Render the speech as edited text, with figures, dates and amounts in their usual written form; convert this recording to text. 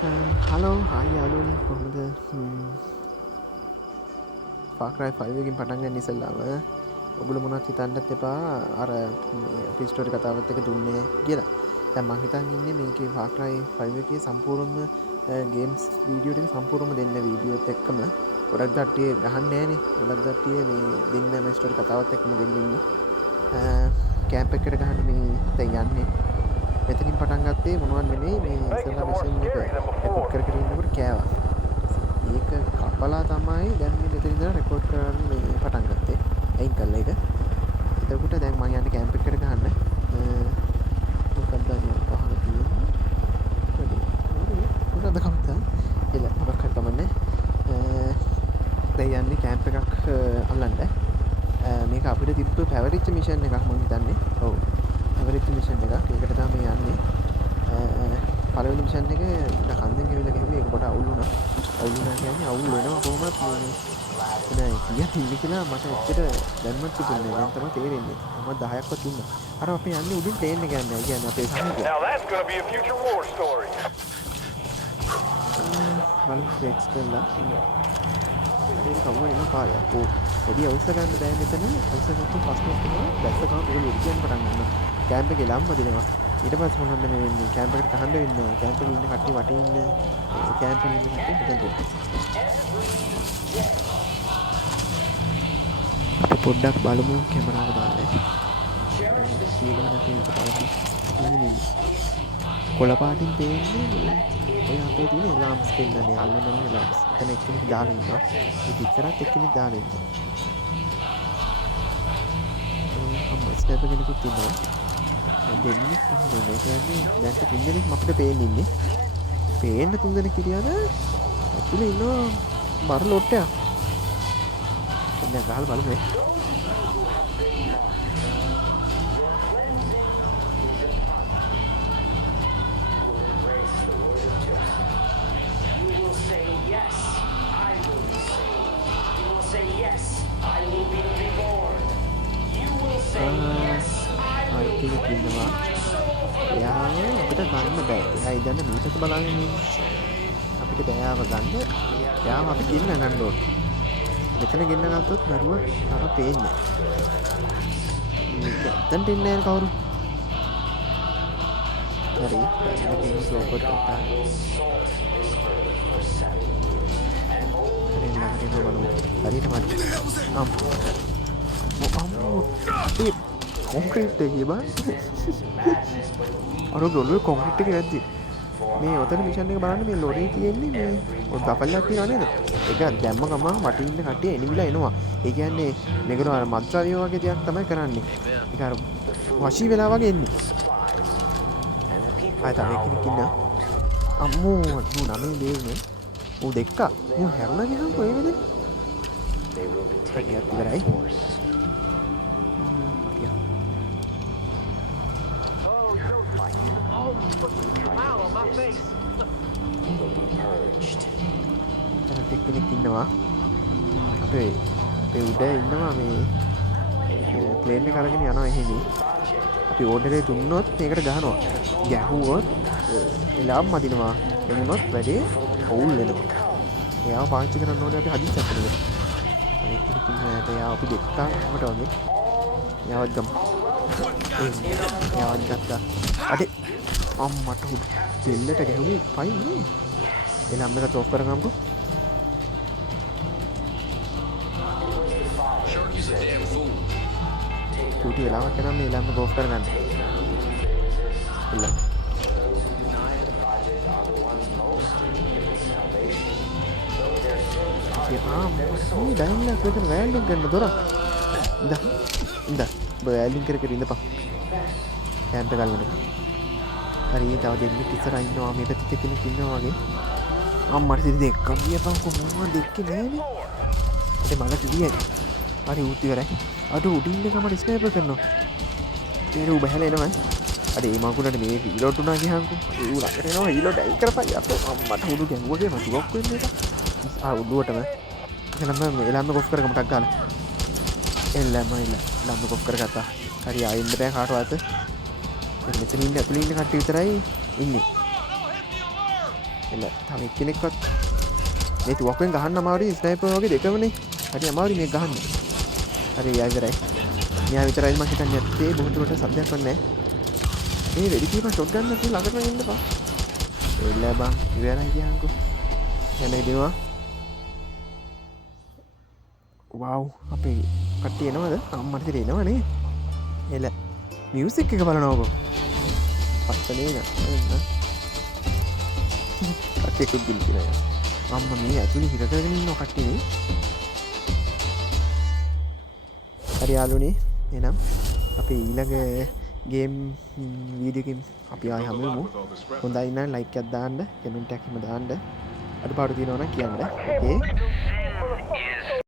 Hello hi යාලුවනි කොහොමද Far Cry 5කින් පටන්ගන්න නිසල්ලාම ඔගුල මොනත් හිතන්නත් එපා අර පිස්ටෝරි කතාවත් එක දුන්නේ කියලා දැ මහිතන් ඉන්නේ මේක ෆාක්‍රයි 5 සම්පූර්ම ගේම්ස් වීඩියෝට සම්පූර්ම දෙන්න වීඩියෝත් එක්කම ගොඩක් දට්ටිය ගහන්න ෑන ගොඩක් දට්ටිය මේ දෙන්න මස්ටෝරි කතාවත් එක්කම දෙන්නන්නේ කෑම්ප එකට ගහන්න මේ තැ යන්නේ මෙතනින් පටන් ගත්තේ මොනවන් නෙමේ මේ ඉස්සෙල්ලා මැෂින් එක රෙකෝඩ් කර කර ඉන්නකොට කෑවා. ඒක කපලා තමයි දැන් මේ මෙතන ඉඳලා රෙකෝඩ් කරන්න මේ පටන් ගත්තේ. අයින් කළා ඒක. එතකොට දැන් මම යන්නේ කැම්ප් එකට ගහන්න. මොකක්ද අනිත් පහන තියෙන්නේ. මොකක්ද කවුද? එල මොකක් හරි කමන්නේ. දැන් යන්නේ කැම්ප් එකක් අල්ලන්න. මේක අපිට තිබ්බ පැවරිච්ච මිෂන් එකක් මම හිතන්නේ. ඔව්. පැවරිච්ච මිෂන් එකක්. ඒකට තමයි යන්නේ. පළවෙනි මිෂන් එක හන්දෙන් ගෙවිලා ගෙවුවේ ඒක කොට අවුල් වුණා. අවුල් වුණා කියන්නේ අවුල් වෙනවා කොහොමත් මේ නෑ කිය කියලා මට එච්චර දැනුමක් තිබුණේ නෑ. දැන් තමයි තේරෙන්නේ. මම 10ක්වත් ඉන්නවා. අර අපි යන්නේ උඩින් ප්ලේන් එක යන්නේ. කියන්නේ අපේ සමීප. Now that's going to be a future war story. බලමු ෆ්ලෙක්ස් කරලා. ඒක කවුරු එන පාරක්. ඕ එදී අවශ්‍ය ගන්න බෑ මෙතන. අවශ්‍ය ගන්න පස්සේ තමයි දැස්ස ගන්න ඔයගොල්ලෝ ඉරියන් පටන් ගන්නවා. කැම්ප් එකේ ලම්ම දිනවා. ඊට පස්සේ මොනවද මේ වෙන්නේ කැම්ප් එකට කහන්න වෙන්නේ කැම්ප් එකේ ඉන්න කට්ටිය වටේ ඉන්න කැම්ප් එකේ ඉන්න කට්ටිය අපි පොඩ්ඩක් බලමු කැමරාව දාලා කියලා නැති එක බලමු කොළ පාටින් පේන්නේ ඔය අපේ තියෙන එලාම්ස් පෙන්නන්නේ අල්ලන එලාම්ස් එතන එක්කෙනෙක් දාලා ඉන්නවා ඒක ඉස්සරහත් එක්කෙනෙක් දාලා ඉන්නවා අම්මා ස්නයිපර් කෙනෙකුත් ඉන්නවා දෙන්නෙක් පහළ වෙනවා. දැන් තුන්දෙනෙක් අපිට පේන්නේ ඉන්නේ. පේන්න තුන්දෙනෙක් හිටියද ඇතුලේ ඉන්නවා බර ලොට්ටයක්. දැන් ගහලා බලමු. කෙනෙක් ඉන්නවා. එයාව අපිට ගන්න බෑ. එයා ඉඳන් මීටක බලන්නේ ඉන්නේ. අපිට බෑව ගන්න. එයාව අපි ගෙන්න ගන්න ඕනේ. මෙතන ගෙන්න ගත්තොත් නරුව අර පේන්නේ. දැන් දෙන්නේ නැහැ කවුරු. හරි. දැන් ගෙන්න සෝපර් කරා. හරියට මට. අම්මෝ. කොන්ක්‍රීට් එකේ බං අර ගොල්ලෝ කොන්ක්‍රීට් එකේ ඇද්දි මේ ඔතන මිෂන් එක බලන්න මේ ලොරේ තියෙන්නේ මේ ඔය ගපල්ලක් තියනවා නේද ඒක දැම්ම ගමන් වටේ ඉන්න කට්ටිය එනිවිලා එනවා ඒ කියන්නේ මේකට අර මත්ද්‍රව්‍ය වගේ දෙයක් තමයි කරන්නේ ඒක අර වශී වෙලා වගේ එන්නේ ආයෙත් කෙනෙක් ඉන්නවා අම්මෝ නු නමේ දෙන්නේ ඌ දෙක්කා ඌ හැරුණා ගියාම කොහෙද හරියට ඉවරයි කෙනෙක් ඉන්නවා අපේ උඩ ඉන්නවා මේ ප්ලේන් එක අරගෙන යනවා එහෙම අපි ඕඩර් එක දුන්නොත් මේකට ගහනවා ගැහුවොත් එලාම් මදිනවා එමුණොත් වැඩේ අවුල් වෙනවා එයාව පාවිච්චි කරන්න ඕනේ අපි හදිස්සියක් කරගෙන අනිත් කෙනෙක් ඉන්නවා එයා අපි දෙක්කා අපට වගේ එයාවත් ගමු එයාවත් ගත්තා අඩේ අම්මට උඩ දෙල්ලට ගැහුවේ පයි නේ එලාම් එක ඔෆ් කරගමුකෝ චූටි වෙලාවක් යනවා මේ ළම ගෝෆ් කරගන්න. ඉල්ල. මේ ඩයින්ලා මෙතන වැල්ඩින් කරන දොර. ඉඳ. වැල්ඩින් කර කර ඉඳපන්. කැම්ප් එක ගන්නකොට. හරි තව දෙන්නෙක් ඉස්සරහා ඉන්නවා මේ පැත්තේ කෙනෙක් ඉන්නවා වගේ. අම්මට සිරි දෙකක් ගියපන්කො මොනවද දෙක්කේ නෑනේ. ඒ මල කිව්වේ. හරි ඌත් ඉවරයි. අද උඩින් එකම ස්නයිපර් කරනවා. ඊට ඌ බහලා එනවා. අර ඒ මංකුලට මේ ඊලොට් උනා ගියහන්කෝ. ඌ ළඟට එනවා ඊලොට් ඇයි කරපයි අපෝ අම්මට උඩු ගැහුවගේ මම ඩොක් වෙන්නේ එක. උඩුවටම. එළම එළම කොෆ් කරගමු ටක් ගාලා. එළම කොෆ් කරගත්තා. හරි ආයෙන්න බෑ කාටවත්. දැන් මෙතන ඉන්න ඇතුළේ ඉන්න කට්ටිය විතරයි ඉන්නේ. එල තම එක්කෙනෙක්වත් මේ තුවක්ෙන් ගහන්න අමාරුයි ස්නයිපර් වගේ දෙකමනේ හරි අමාරුයි මේ ගහන්න හරි යයිවරයි මෙයා විතරයි මම හිතන්නේ නැත්තේ බොහෝ දුරට සද්දයක් වන්නේ නැහැ මේ වෙඩි කීප ෂොට් ගන්න නැති ළඟටම ඉන්න බා එල්ල බං ඉවරයි කියන්කෝ යන්න දෙනවා වව් අපේ කට්ටිය එනවද අම්මට එනවනේ එල මියුසික් එක බලනවකෝ පස්සනේ නෑ කට්ටියකුත් ගිලිනවා අම්ම මේ ඇතුලේ හිර කරගෙන ඉන්න කට්ටියනේ හරි යාළුවනේ එහෙනම් අපි ඊළඟ ගේම් වීඩියෝ එකකින් අපි ආයෙ හමුවෙමු හොඳයි නම් ලයික් එකක් දාන්න කමෙන්ට් එකක් හිම දාන්න අඩුපාඩු තියෙනවා නම් කියන්න ඕකේ